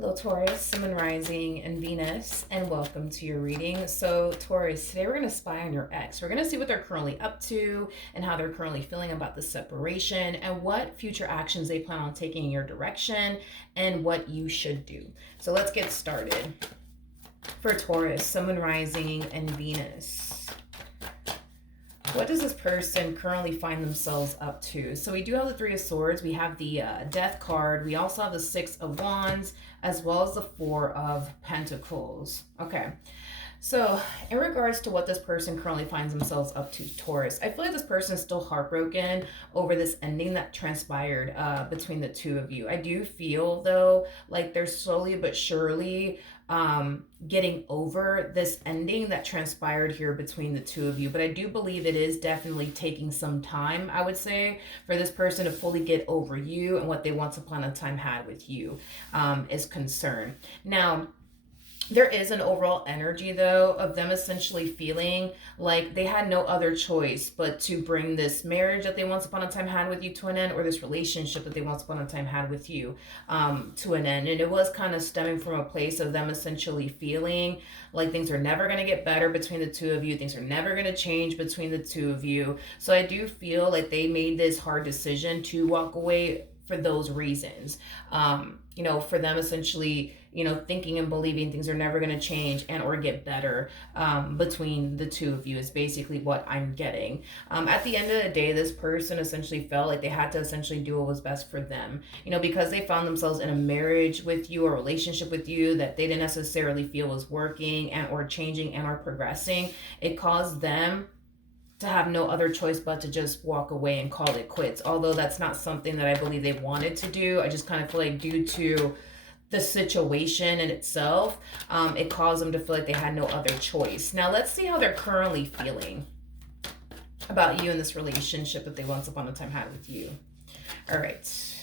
Hello, Taurus, Sun, Moon, Rising, and Venus, and welcome to your reading. So, Taurus, today we're going to spy on your ex. We're going to see what they're currently up to and how they're currently feeling about the separation and what future actions they plan on taking in your direction and what you should do. So, let's get started. For Taurus, Sun, Moon, Rising, and Venus. What does this person currently find themselves up to? So we do have the Three of Swords. We have the Death card. We also have the Six of Wands, as well as the Four of Pentacles. Okay. So in regards to what this person currently finds themselves up to, Taurus, I feel like this person is still heartbroken over this ending that transpired between the two of you. I do feel, though, like they're slowly but surely getting over this ending that transpired here between the two of you. But I do believe it is definitely taking some time, I would say, for this person to fully get over you and what they once upon a time had with you is concerned. Now, there is an overall energy, though, of them essentially feeling like they had no other choice but to bring this marriage that they once upon a time had with you to an end, or this relationship that they once upon a time had with you to an end. And it was kind of stemming from a place of them essentially feeling like things are never going to get better between the two of you. Things are never going to change between the two of you. So I do feel like they made this hard decision to walk away for those reasons. For them essentially, thinking and believing things are never going to change and or get better between the two of you is basically what I'm getting. At the end of the day, this person essentially felt like they had to essentially do what was best for them, because they found themselves in a marriage with you, a relationship with you that they didn't necessarily feel was working and or changing and or progressing. It caused them to have no other choice but to just walk away and call it quits. Although that's not something that I believe they wanted to do. I just kind of feel like due to the situation in itself, it caused them to feel like they had no other choice. Now let's see how they're currently feeling about you in this relationship that they once upon a time had with you. All right.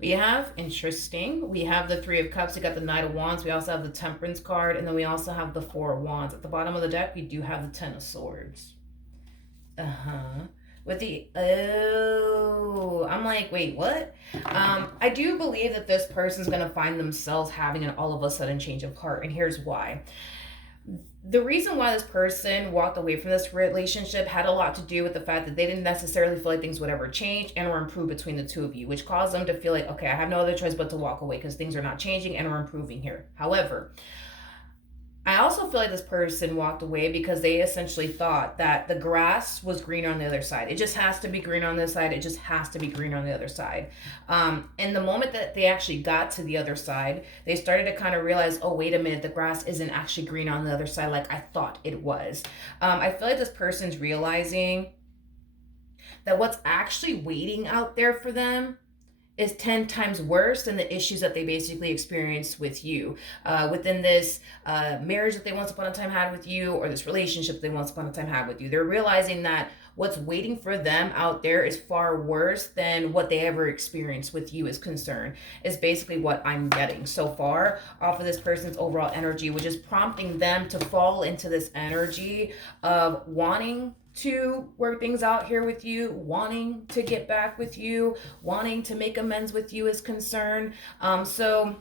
We have interesting. We have the Three of Cups. We got the Knight of Wands. We also have the Temperance card. And then we also have the Four of Wands. At the bottom of the deck, we do have the Ten of Swords. With the, I'm like, wait, what? I do believe that this person's going to find themselves having an all of a sudden change of heart. And here's why. The reason why this person walked away from this relationship had a lot to do with the fact that they didn't necessarily feel like things would ever change and or improve between the two of you, which caused them to feel like, okay, I have no other choice but to walk away because things are not changing and or improving here. However, I also feel like this person walked away because they essentially thought that the grass was greener on the other side. It just has to be green on this side. It just has to be green on the other side. And the moment that they actually got to the other side, they started to kind of realize, oh, wait a minute, the grass isn't actually green on the other side like I thought it was. I feel like this person's realizing that what's actually waiting out there for them is 10 times worse than the issues that they basically experienced with you within this marriage that they once upon a time had with you, or this relationship they once upon a time had with you. They're realizing that what's waiting for them out there is far worse than what they ever experienced with you is concerned, is basically what I'm getting so far off of this person's overall energy, which is prompting them to fall into this energy of wanting to work things out here with you, wanting to get back with you, wanting to make amends with you is concerned. So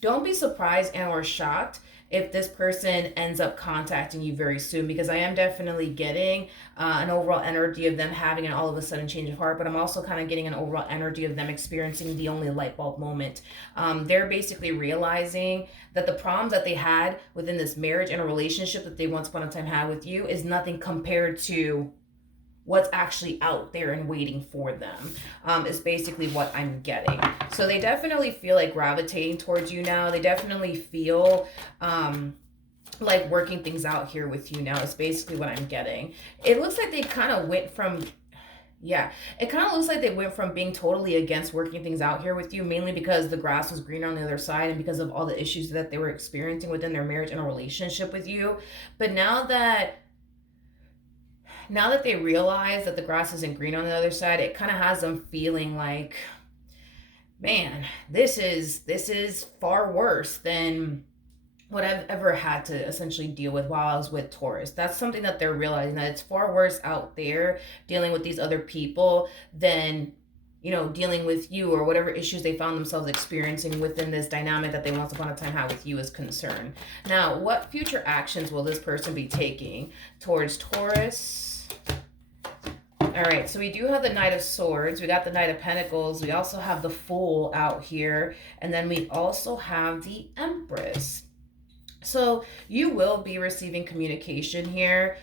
don't be surprised and or shocked if this person ends up contacting you very soon, because I am definitely getting an overall energy of them having an all of a sudden change of heart, but I'm also kind of getting an overall energy of them experiencing the only light bulb moment. They're basically realizing that the problems that they had within this marriage and a relationship that they once upon a time had with you is nothing compared to what's actually out there and waiting for them, is basically what I'm getting. So they definitely feel like gravitating towards you now. They definitely feel like working things out here with you now is basically what I'm getting. It looks like they kind of went from it kind of looks like they went from being totally against working things out here with you, mainly because the grass was greener on the other side and because of all the issues that they were experiencing within their marriage and a relationship with you. But now that they realize that the grass isn't green on the other side, it kind of has them feeling like, man, this is far worse than what I've ever had to essentially deal with while I was with Taurus. That's something that they're realizing, that it's far worse out there dealing with these other people than dealing with you, or whatever issues they found themselves experiencing within this dynamic that they once upon a time had with you is concerned. Now, what future actions will this person be taking towards Taurus? All right, so we do have the Knight of Swords. We got the Knight of Pentacles. We also have the Fool out here. And then we also have the Empress. So you will be receiving communication here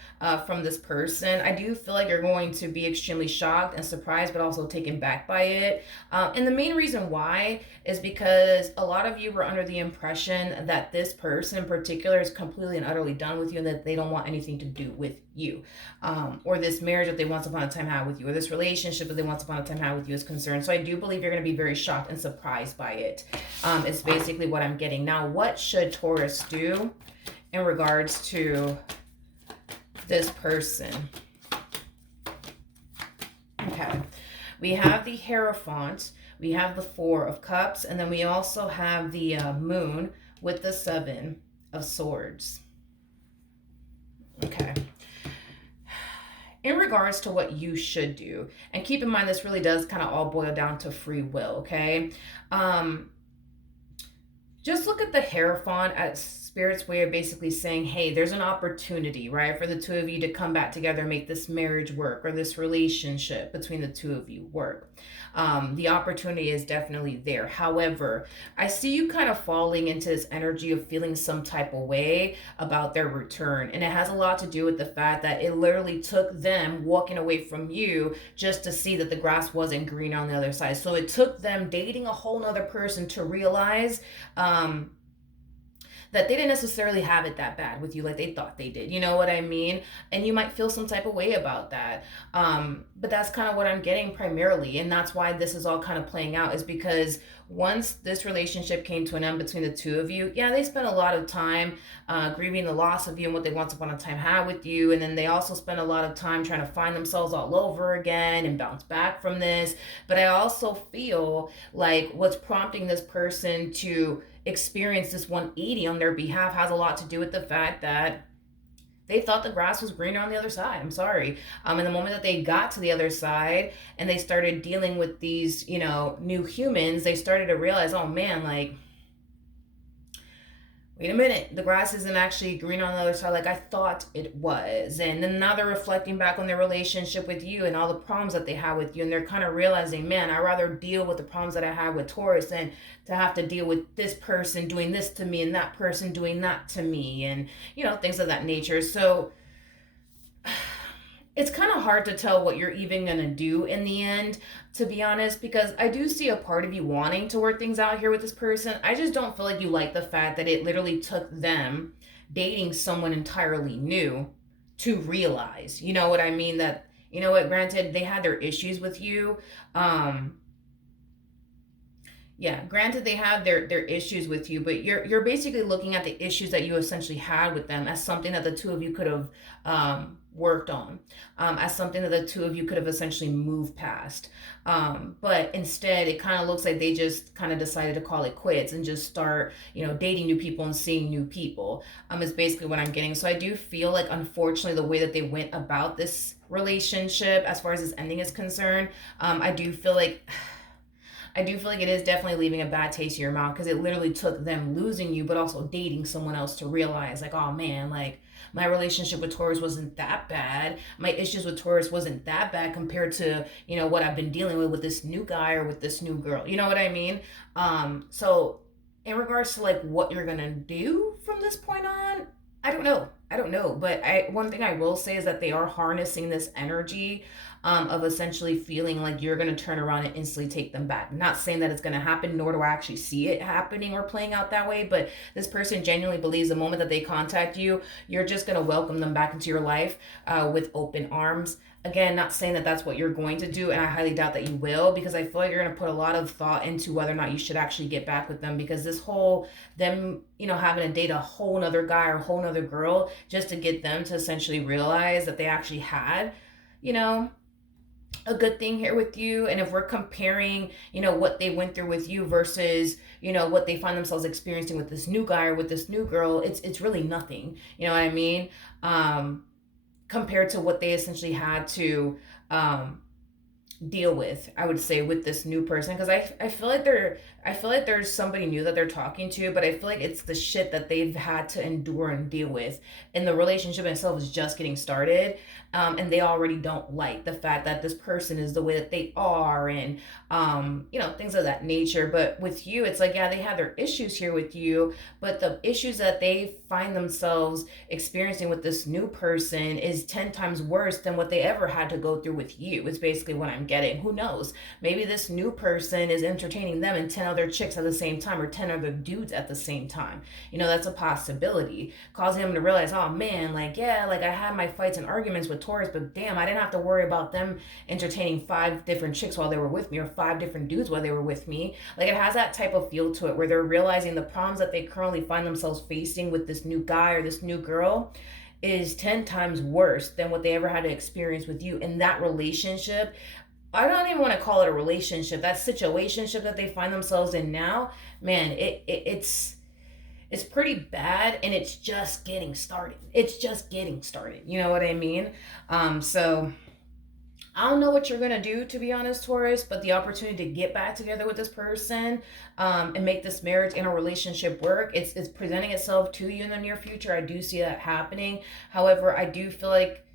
from this person. I do feel like you're going to be extremely shocked and surprised, but also taken back by it. And the main reason why is because a lot of you were under the impression that this person in particular is completely and utterly done with you, and that they don't want anything to do with you, or this marriage that they once upon a time had with you, or this relationship that they once upon a time had with you is concerned. So I do believe you're going to be very shocked and surprised by it. It's basically what I'm getting. Now, what should Taurus do in regards to this person? Okay, we have the Hierophant, we have the Four of Cups, and then we also have the Moon with the Seven of Swords. Okay. In regards to what you should do, and keep in mind this really does kind of all boil down to free will, okay? Just look at the Hierophant as Spirit's way of basically saying, hey, there's an opportunity, right, for the two of you to come back together and make this marriage work, or this relationship between the two of you work. The opportunity is definitely there. However, I see you kind of falling into this energy of feeling some type of way about their return. And it has a lot to do with the fact that it literally took them walking away from you just to see that the grass wasn't green on the other side. So it took them dating a whole nother person to realize that they didn't necessarily have it that bad with you like they thought they did. You know what I mean? And you might feel some type of way about that. But that's kind of what I'm getting primarily. And that's why this is all kind of playing out, is because once this relationship came to an end between the two of you, yeah, they spent a lot of time grieving the loss of you and what they once upon a time had with you. And then they also spent a lot of time trying to find themselves all over again and bounce back from this. But I also feel like what's prompting this person to experience this 180 on their behalf has a lot to do with the fact that they thought the grass was greener on the other side. I'm sorry. And the moment that they got to the other side and they started dealing with these, new humans, they started to realize, oh man, like, wait a minute, the grass isn't actually green on the other side like I thought it was. And then now they're reflecting back on their relationship with you and all the problems that they had with you. And they're kind of realizing, man, I'd rather deal with the problems that I had with Taurus than to have to deal with this person doing this to me and that person doing that to me, and, things of that nature. So it's kind of hard to tell what you're even going to do in the end, to be honest, because I do see a part of you wanting to work things out here with this person. I just don't feel like you like the fact that it literally took them dating someone entirely new to realize, you know what I mean? That, granted, they had their issues with you. Granted they had their issues with you, but you're basically looking at the issues that you essentially had with them as something that the two of you could have worked on, as something that the two of you could have essentially moved past. But instead, it kind of looks like they just kind of decided to call it quits and just start, dating new people and seeing new people, is basically what I'm getting. So I do feel like, unfortunately, the way that they went about this relationship, as far as this ending is concerned, I do feel like it is definitely leaving a bad taste in your mouth, because it literally took them losing you, but also dating someone else to realize, like, oh man, like, my relationship with Taurus wasn't that bad. My issues with Taurus wasn't that bad compared to, what I've been dealing with this new guy or with this new girl. You know what I mean? So in regards to like what you're going to do from this point on, I don't know. But one thing I will say is that they are harnessing this energy of essentially feeling like you're going to turn around and instantly take them back. Not saying that it's going to happen, nor do I actually see it happening or playing out that way, but this person genuinely believes the moment that they contact you, you're just going to welcome them back into your life with open arms. Again, not saying that that's what you're going to do, and I highly doubt that you will, because I feel like you're going to put a lot of thought into whether or not you should actually get back with them, because this whole them, having to date a whole nother guy or a whole nother girl just to get them to essentially realize that they actually had, a good thing here with you. And if we're comparing, what they went through with you versus, what they find themselves experiencing with this new guy or with this new girl, it's really nothing. You know what I mean? Compared to what they essentially had to deal with, I would say, with this new person, because I feel like there's somebody new that they're talking to, but I feel like it's the shit that they've had to endure and deal with, and the relationship itself is just getting started. And they already don't like the fact that this person is the way that they are, and things of that nature. But with you, it's like, yeah, they have their issues here with you, but the issues that they find themselves experiencing with this new person is 10 times worse than what they ever had to go through with you. It's basically what I'm getting. Who knows? Maybe this new person is entertaining them and 10 other chicks at the same time, or 10 other dudes at the same time. That's a possibility, causing them to realize, oh man, like, yeah, like I had my fights and arguments with Taurus, but damn, I didn't have to worry about them entertaining 5 different chicks while they were with me, or 5 different dudes while they were with me. Like, it has that type of feel to it, where they're realizing the problems that they currently find themselves facing with this new guy or this new girl is 10 times worse than what they ever had to experience with you. In that relationship, I don't even want to call it a relationship, that situationship that they find themselves in now, man, it's pretty bad, and it's just getting started. It's just getting started. You know what I mean? So I don't know what you're gonna do, to be honest, Taurus, but the opportunity to get back together with this person, and make this marriage and a relationship work, it's presenting itself to you in the near future. I do see that happening. However, I do feel like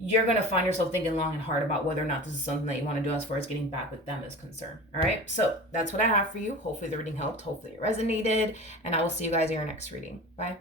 you're going to find yourself thinking long and hard about whether or not this is something that you want to do as far as getting back with them is concerned. All right. So that's what I have for you. Hopefully the reading helped. Hopefully it resonated. And I will see you guys in your next reading. Bye.